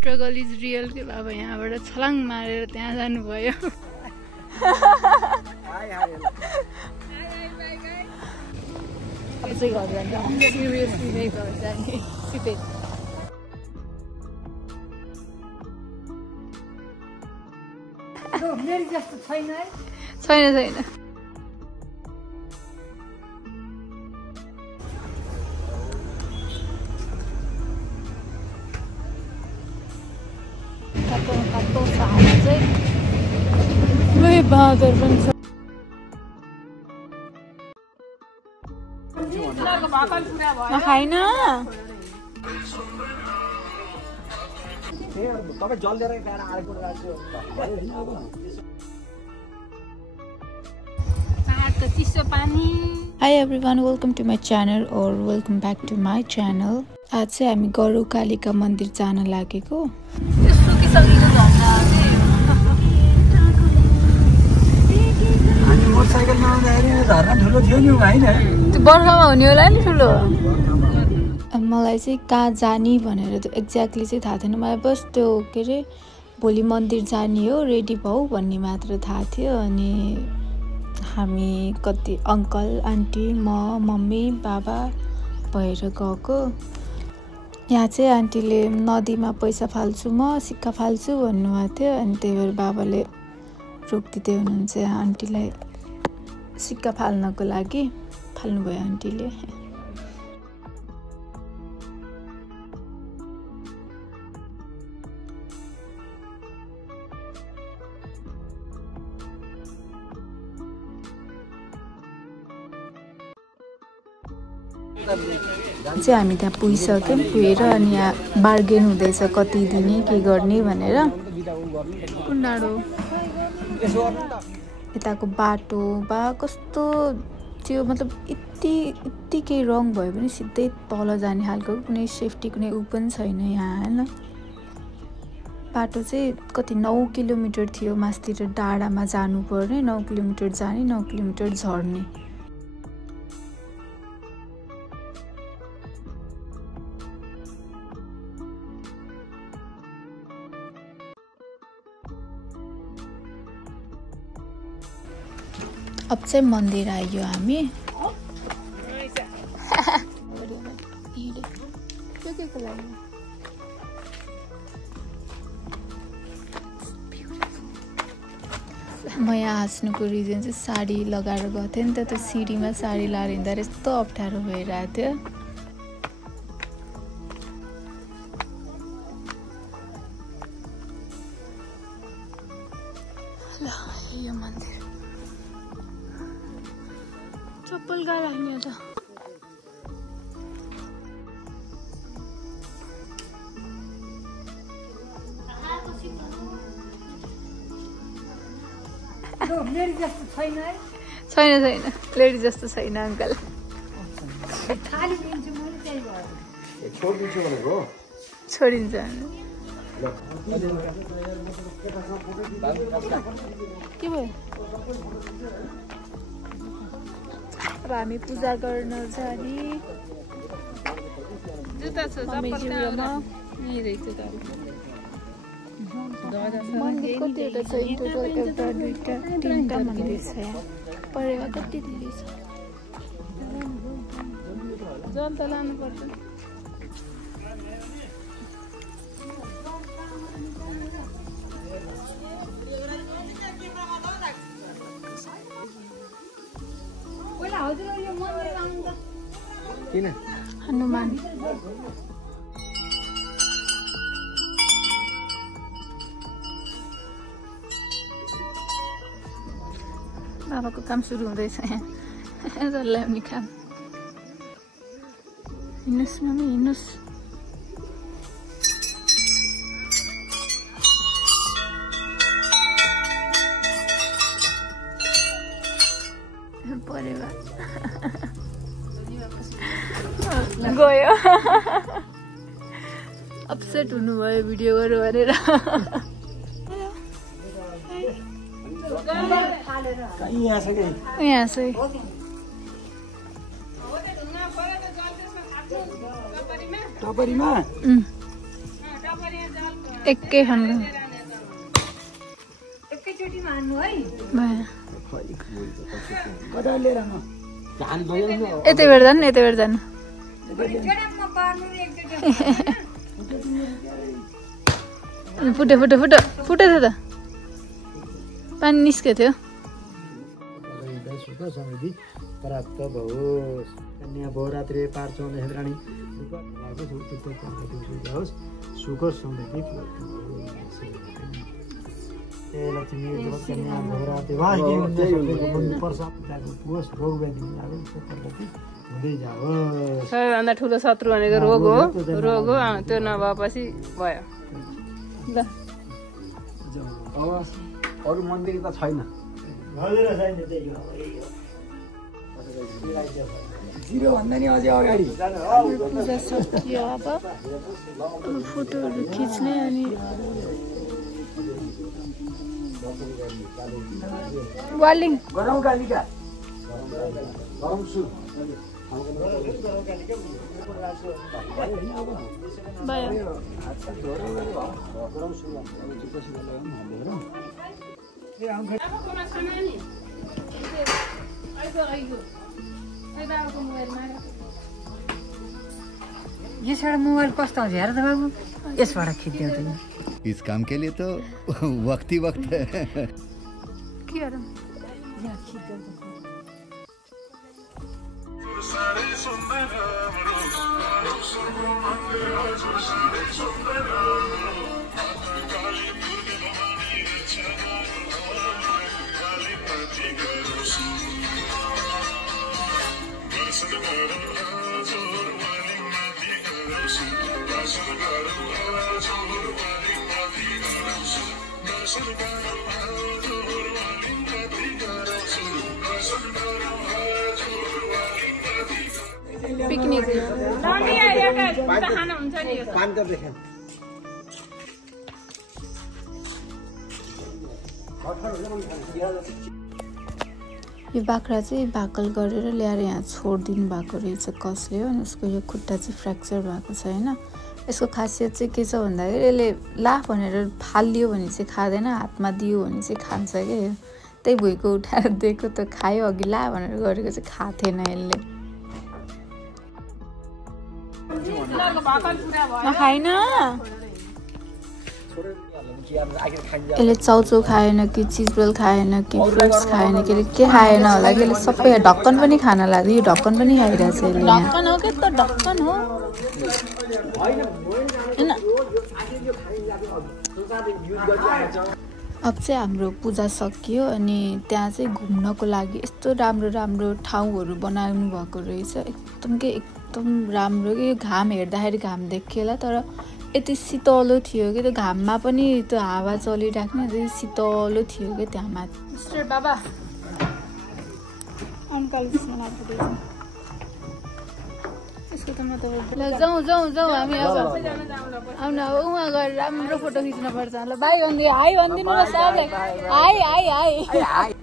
Struggle is real के बाबा यहाँबाट छलाङ मारेर त्यहाँ जानुभयो। अब चाहिँ घर जाने सिरियसली घर जाने सिधै। मेरो जस्तो छैन है? छैन छैन। काट्टो छ हावा चाहिँ बाँदर पनि छ। खाइन चिसो पानी। Hi everyone, welcome to my channel और welcome back to my channel. आज चाहिँ हामी गरु कालिका मन्दिर जान लागेको। बर्खामा हुने होला नि ठुलो। मलाई चाहिँ कहाँ जाने भनेर त एक्ज्याक्टली चाहिँ थाहा थिएन। मलाई बस त्यो के अरे भोलि मन्दिर जाने हो, रेडी भाउ भन्ने मात्र थाहा थियो। अनि हामी कति अङ्कल आन्टी म मम्मी बाबा भएर गएको। यहाँ चाहिँ आन्टीले नदीमा पैसा फाल्छु म सिक्का फाल्छु भन्नुभएको थियो। अनि त्यही भएर बाबाले रोकिदिँदै हुनुहुन्छ आन्टीलाई सिक्का फाल्नको लागि। फाल्नुभयो आन्टीले। चाहिँ हामी त्यहाँ पुगिसक्यौँ। पुगेर अनि यहाँ बार्गेन हुँदैछ कति दिने के गर्ने भनेर। कुन डाँडो यताको बाटो बा कस्तो त्यो मतलब यति केही रङ भयो भने सिधै तल जाने खालको कुनै सेफ्टी कुनै ऊ पनि छैन यहाँ होइन। बाटो चाहिँ कति 9 किलोमिटर थियो मास्तिर डाँडामा जानुपर्ने। 9 किलोमिटर जाने 9 किलोमिटर झर्ने। अब चाहिँ मन्दिर आइयो हामी। म यहाँ हाँस्नुको रिजन चाहिँ साडी लगाएर गएको थिएँ नि त। त्यो सिडीमा साडी लगाएर हिँड्दा यस्तो अप्ठ्यारो भइरहेको थियो। ल यो मन्दिर चप्पल कहाँ राख्ने त? मेरो जस्तो छैन है? छैन छैन, लेडी जस्तो छैन अङ्कल। छोडिन्छ के भयो? अब हामी पूजा गर्न जाने। जुत्ता छ मन्दिर कतिवटा छ? टोटल एउटा दुईवटा तिनवटा मन्दिर छ यहाँ। परेवा कति धेरै छ। जल त लानुपर्छ। हनुमान बाबाको काम सुरु हुँदैछ यहाँ। ल्याउने काम। हिँड्नुहोस् मम्मी हिँड्नुहोस्। परेवा गयो। अपसेट हुनुभयो भिडियो गरौँ भनेर। यहाँ से टपरीमा एकै खानु एकैचोटिमा हान्नु है कता लिएर न यतै बेर जानु यतै बेर जानु जडाममा पार्नु एकचोटि फुट्यो फुट्यो फुट्यो फुट्यो थियो त पानी निस्केको थियो सुख समृद्धि प्राप्त भओस् कन्या बहुरात्रि पार चौँदै रानी होस् सुख समृद्धि प्राप्त भओस् लक्ष्मी कन्या बहुरात्रि पर्छ पुगोस् रोग व्याधि हुँदै जाओस् सबैभन्दा ठुलो शत्रु भनेको रोग हो त्यो नभएपछि भयो ल अब अरू मन्दिर त छैन जिरो भन्दा नि अझै अगाडि पूजा सकियो अब फोटोहरू खिच्ने अनि वालिङ गरौँ कालिका गरौँ सु भयो यसबाट मोबाइल कस्तो आउँछ हेर त बाबु यसबाट खिच्दियो त इस काम के लिए तो वक्त ही वक्त है के गरौँ पिकनिक यो बाख्रा चाहिँ भाकल गरेर ल्याएर यहाँ छोडिदिनु भएको रहेछ कसले हो अनि उसको यो खुट्टा चाहिँ फ्र्याक्चर भएको छ होइन यसको खासियत चाहिँ के छ भन्दाखेरि यसले ला भनेर फालिदियो भने चाहिँ खाँदैन हातमा दियो भने चाहिँ खान्छ क्या यो त्यही भुइँको उठाएर दिएको त खायो अघि ला भनेर गरेको चाहिँ खाथेन यसले खाइन यसले चाउचाउ खाएन कि चिज रोल खाएन कि फ्रुट्स खाएन कि के खाएन होला कि यसले सबै ढक्कन पनि खान लाग्यो यो ढक्कन पनि खाइरहेछ यसले ढक्कन हो कि त ढक्कन हो अब चाहिँ हाम्रो पूजा सकियो अनि त्यहाँ चाहिँ घुम्नको लागि यस्तो राम्रो राम्रो ठाउँहरू बनाउनु भएको रहेछ एकदम राम्रो कि घाम हेर्दाखेरि घाम देखिएला तर यति शीतलो थियो कि त्यो घाममा पनि त्यो हावा चलिराख्ने त्यति शीतलो थियो कि त्यहाँ माथि मिस्टर बाबा जाउँ हामी अब आउनु अब उहाँ गएर राम्रो फोटो खिच्नुपर्छ ल बाई भनिदिनु हाई भनिदिनु न सबले हाई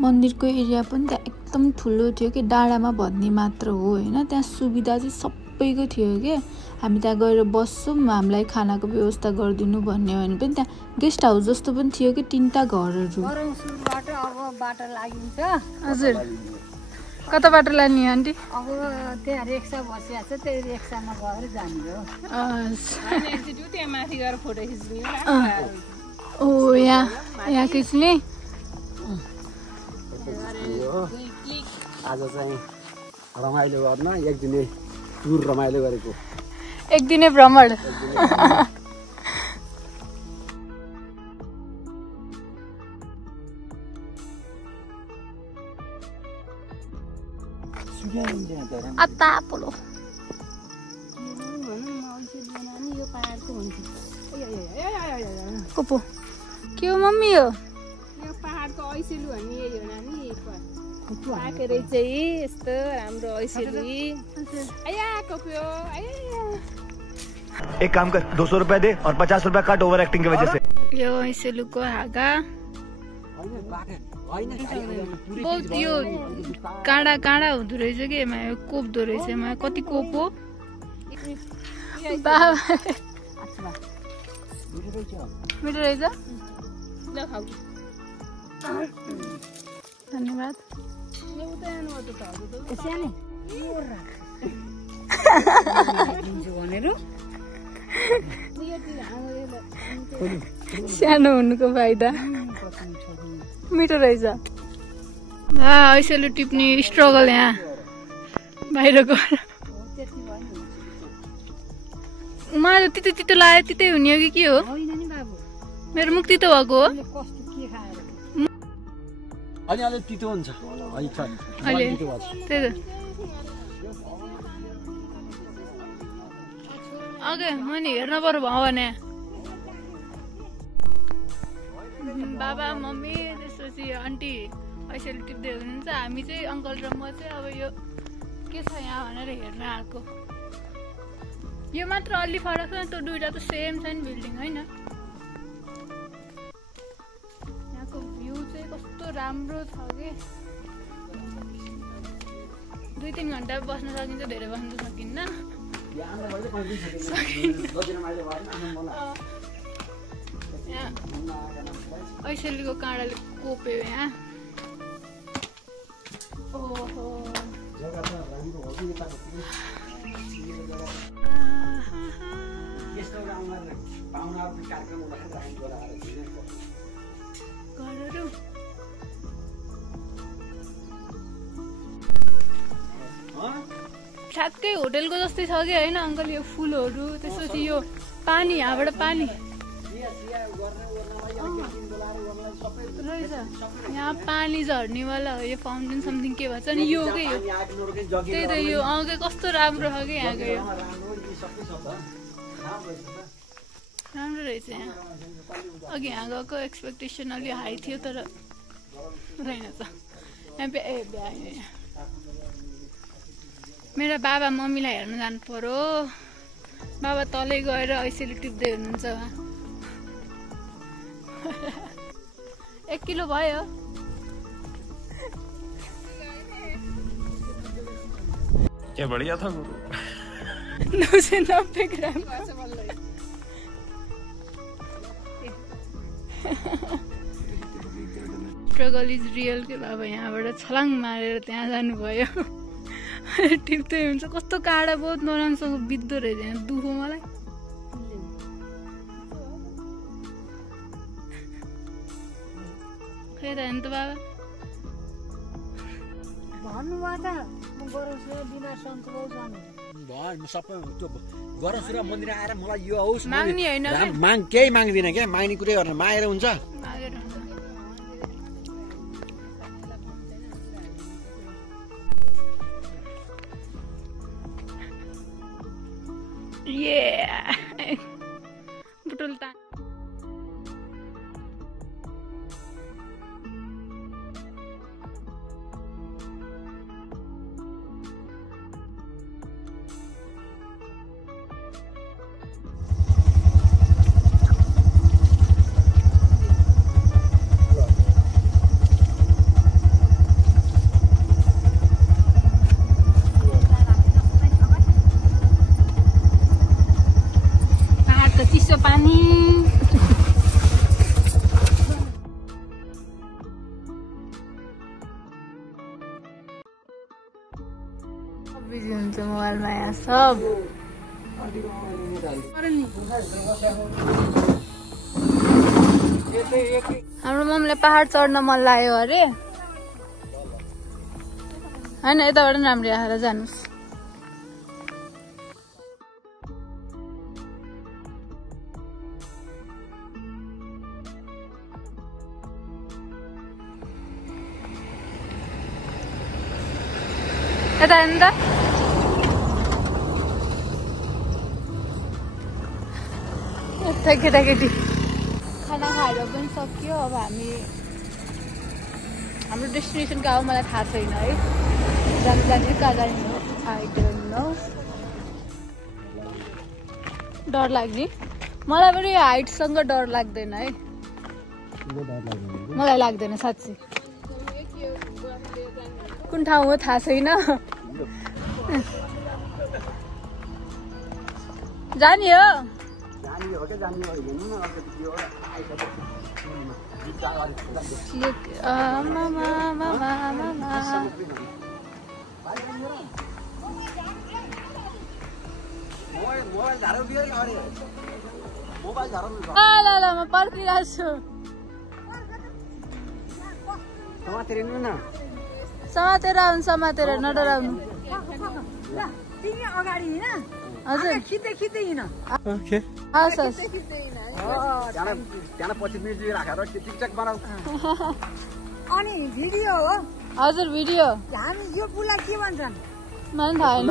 मन्दिरको एरिया पनि त्यहाँ एकदम ठुलो थियो कि डाँडामा भन्ने मात्र हो होइन त्यहाँ सुविधा चाहिँ सबैको थियो कि हामी त्यहाँ गएर बस्छौँ हामीलाई खानाको व्यवस्था गरिदिनु भन्ने हो भने पनि त्यहाँ गेस्ट हाउस जस्तो पनि थियो कि 3टा घरहरू अब बाटो लागिन्छ हजुर कता बाटो लाने आन्टी अब त्यहाँ रिक्सा बसिरहेको छ त्यही रिक्सामा गएर जाने हो त्यहाँ माथि गएर फोटो खिच्ने ओ यहाँ खिच्ने आज चाहिँ रमाइलो गर्न एक दिने टुर रमाइलो गरेको एक दिने भ्रमण कोपो के हो मम्मी हो यो पहाडको ऐसेलु भन्ने यही हो नानी पाके रहेछ यस्तो राम्रो ऐसेलु आया कोप्यो आया एक काम कर 200 रुपए दे और 50 रुपए काट ओवर एक्टिंग की वजह से यो ऐसेलुको हाँगा बहुत यो काँडा काँडा हुँदो रहेछ कि यसमा यो कोप्दो रहेछ यसमा कति कोप हो मिठो रहेछ ल खाऊ धन्यवाद सानो हुनुको फाइदा मिठो रहेछ ऐसेलु टिप्ने स्ट्रगल यहाँ बाहिर गएर उमाले तितो तितो लाग्यो तितै हुने हो कि के हो मेरो मुख तितो भएको हो अलि तितो हुन्छ अहिले त्यही त अघि मैले हेर्न पर्यो भयो भने बाबा मम्मी त्यसपछि आन्टी ऐसेलु टिप्दै हुनुहुन्छ हामी चाहिँ अङ्कल र म चाहिँ अब यो के छ यहाँ भनेर हेर्न आएको यो मात्र अलि फरक छ त्यो दुईटा त सेम छ नि बिल्डिङ होइन यहाँको भ्यू चाहिँ कस्तो राम्रो छ कि 2-3 घन्टा बस्न सकिन्छ धेरै बस्न सकिन्न ऐसेलुको काँडाले कोप्यो यहाँ ओहो ठ्याक्कै होटेलको जस्तै छ कि होइन अङ्कल यो फुलहरू त्यसपछि यो पानी यहाँबाट पानी रहेछ यहाँ पानी झर्नेवाला हो यो फाउन्टेन समथिङ के भन्छ नि यो के यो त्यही त यो अघि कस्तो राम्रो छ कि यहाँको यो राम्रो रहेछ यहाँ अघि यहाँ गएको एक्सपेक्टेसन अलि हाई थियो तर रहेनछ यहाँ मेरो बाबा मम्मीलाई हेर्न जानु पर्यो बाबा तलै गएर ऐसेलु टिप्दै हुनुहुन्छ 1 किलो भयो क्या बढ़िया था 990 ग्राम स्ट्रगल इज रियल के बाबा यहाँबाट छलाङ मारेर त्यहाँ जानुभयो टिप्दै हुन्छ कस्तो काँडा बहुत नराम्रोसँग बित्दो रहेछ यहाँ दुखो मलाई खै त होइन त बाबा सबै त्यो गरसुरा मन्दिर आएर मलाई यो होस् माग्ने होइन केही माग्दिनँ क्या माग्ने कुरै गर्न मागेर हुन्छ बुटुल ता बिजी हुन्छ मोबाइलमा यहाँ सब हाम्रो मम्मीले पहाड चढ्न मन लाग्यो अरे होइन यताबाट पनि राम्रो आएर जानुहोस् यता हेर्नु त केटाकेटी खाना खाएर पनि सक्यो अब हामी हाम्रो डेस्टिनेसन कहाँ हो मलाई थाहा छैन है जानु जाने कहाँ जाने हो आई डोन्ट नो डर लाग्ने मलाई पनि हाइटसँग डर लाग्दैन है मलाई लाग्दैन साँच्चै कुन ठाउँ हो थाहा छैन जाने हो Look, mama. ल म पर्खिरहेको छु समातेर नडराउनु हजुर खिच्दै हिँड हस् अनि भिडियो हो हजुर भिडियो हामी यो पुललाई के भन्छन् मलाई थाहा छैन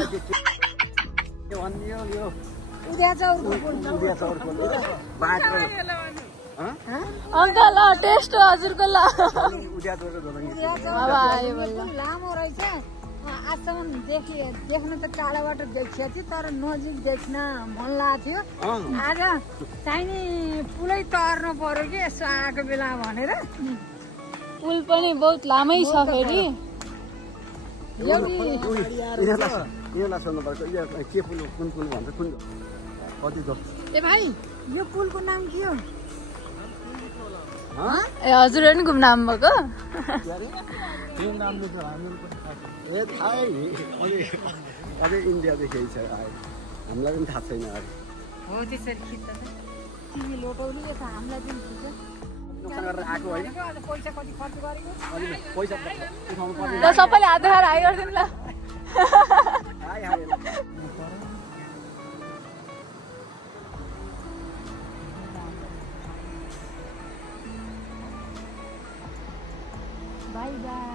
अङ्कल टेस्ट हो हजुरको ल अब आयो बल्ल लामो रहेछ आजसम्म देख्न त टाढाबाट देखिएको थियो तर नजिक देख्न मन लागेको थियो आज चाहिने पुलै तर्नु पर्यो कि यसो आएको बेला भनेर पुल पनि बहुत लामै छ फेरि ए भाइ यो पुलको नाम के हो ए हजुर पनि घुम्न आउनुभएको इन्डियादेखि छ हामीलाई पनि थाहा छैन हो त्यसरी खिच्छ तिमी लोटाउनु यसो हामीलाई पनि खिच्छ आएको होइन पैसा कति खर्च गरेको पैसा उठाउनु पर्ने ल सबैले हात देखाएर हाई गरिदिनु ल बाई बाई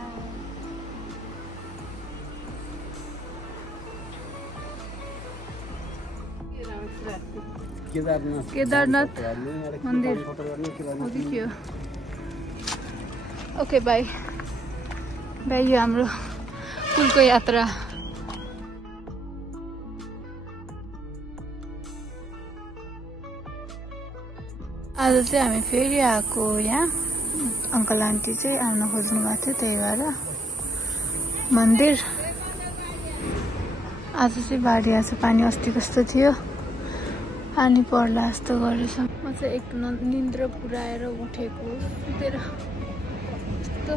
केदारनाथ मन्दिर ओके बाई यो हाम्रो पुलको यात्रा आज चाहिँ हामी फेरि आएको यहाँ अङ्कल आन्टी चाहिँ आउन खोज्नु भएको थियो त्यही भएर मन्दिर आज चाहिँ बाढी आएको छ पानी अस्ति कस्तो थियो पानी पर्ला जस्तो गरेछ म चाहिँ एक निन्द्रा पुऱ्याएर उठेको सुतेर यस्तो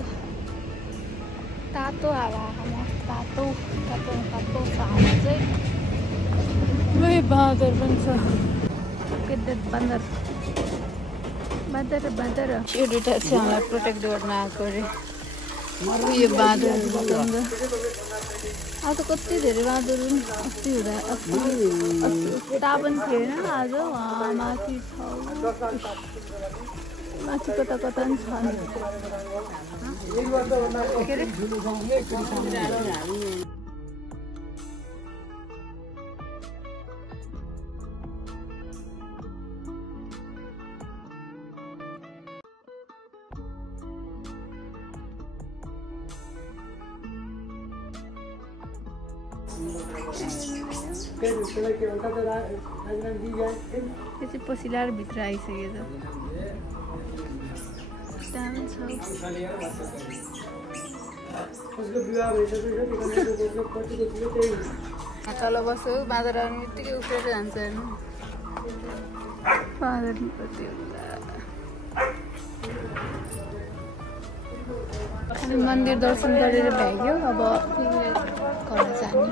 तातो हावा तातो छ हावा चाहिँ बाँदर पनि छ बाँदर यो दुइटा चाहिँ हामीलाई प्रोटेक्ट गर्न आएको अरे यो बाँदर आज कति धेरै बाँदर अस्ति हुँदा अस्ति पनि थिएन आज माथि छ माथि कता पनि छ यो चाहिँ पसिलाएर भित्र आइसकेछ तल बस्यो बाँदर आउने बित्तिकै उफ्रेर जान्छ हेर्नु बाँदर मन्दिर दर्शन गरेर भ्याग्यो अब घर जाने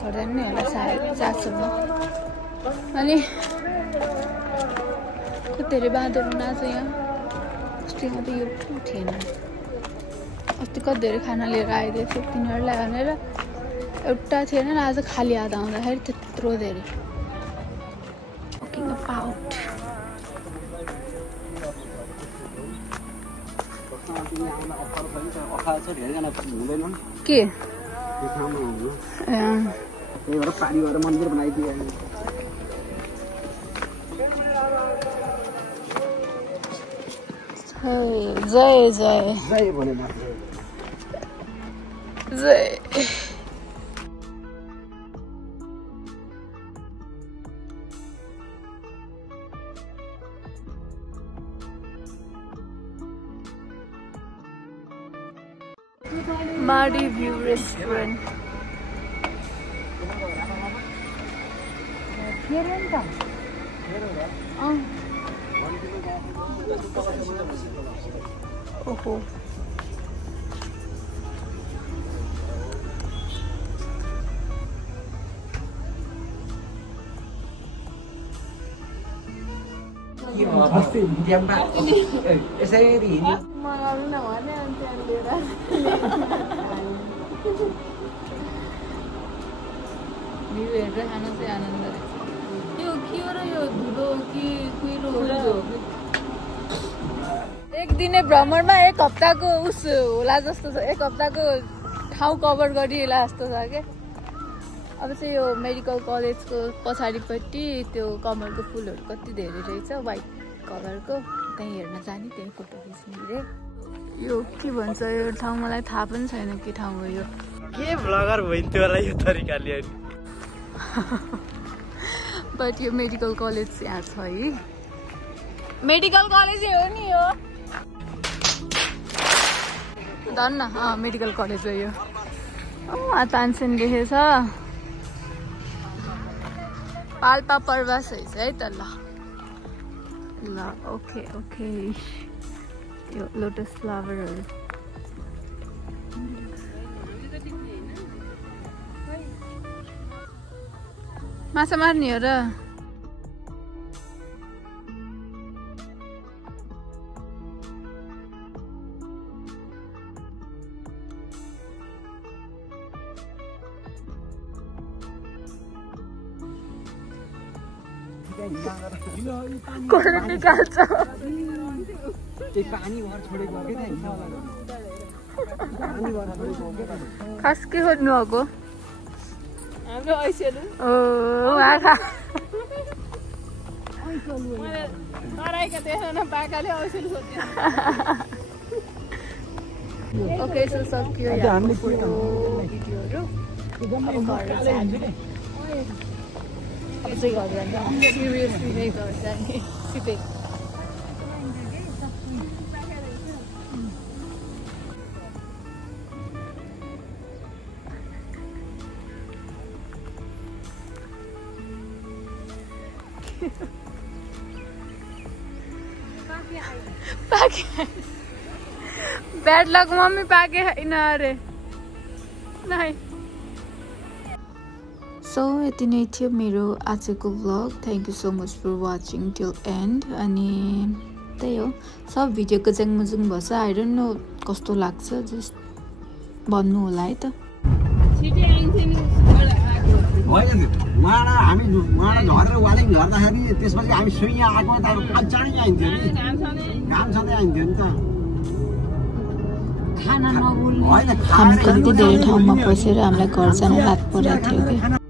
घर जाने होला सायद 400 अनि धेरै बाँदर नाच यहाँ अस्तिमा त यो थिएन अस्ति कति धेरै खाना लिएर आइदिएको थियो तिनीहरूलाई भनेर एउटा थिएन आज खाली आधा आउँदाखेरि त्यत्रो धेरै के मन्दिर बनाइदिए जय जय जय भने जय Mardi View Restaurant हेरे नि त ओहो भ्यू हेरेर खान चाहिँ आनन्द रहेछ यो के हो र यो धुलो कि कुहिरो हो र एक दिने भ्रमणमा एक हप्ताको उस होला जस्तो छ एक हप्ताको ठाउँ कभर गरिएला जस्तो छ क्या अब चाहिँ यो मेडिकल कलेजको पछाडिपट्टि त्यो कमलको फुलहरू कति धेरै रहेछ व्हाइट कलरको त्यहीँ हेर्न जाने त्यहीँ फोटो खिच्ने रे यो के भन्छ यो ठाउँ मलाई थाहा पनि छैन के ठाउँ हो यो के ब्लगर भइन्थ्यो होला यो तरिकाले बट यो मेडिकल कलेज यहाँ छ है मेडिकल कलेजै हो नि यो धन्न मेडिकल कलेज हो यो तानसेन लेखेछ पाल्पा प्रवास है त ल ओके ओके यो लोटस फ्लावरहरू माछा मार्ने हो र कसले निकाल्छ खास के खोज्नु भएको हाम्रो ऐसेलु आँखा तराईका देख्न पाकाले ऐसेलु सोध्यो ओके सो सक्यो हाम्रो फोटो भिडियोहरू अब चाहिँ घर जाने सिरियसली नै घर जाने सिधै बैड लक मम्मी पाके छैन अरे सो यति नै थियो मेरो आजको vlog thank you so much for watching till end अनि त्यही हो सब भिडियोको ज्याङमुजुङ भएछ आई डोन्ट नो कस्तो लाग्छ जस्ट भन्नु होला है त हामी झरेर वालिङ झर्दाखेरि त्यसपछि हामी सुइँ आएको त आज चाँडै आइन्थ्यो नि घाम छँदै आइन्थ्यो नि त हामी कति धेरै ठाउँमा बसेर हामीलाई घर जान लाग परेको थियो कि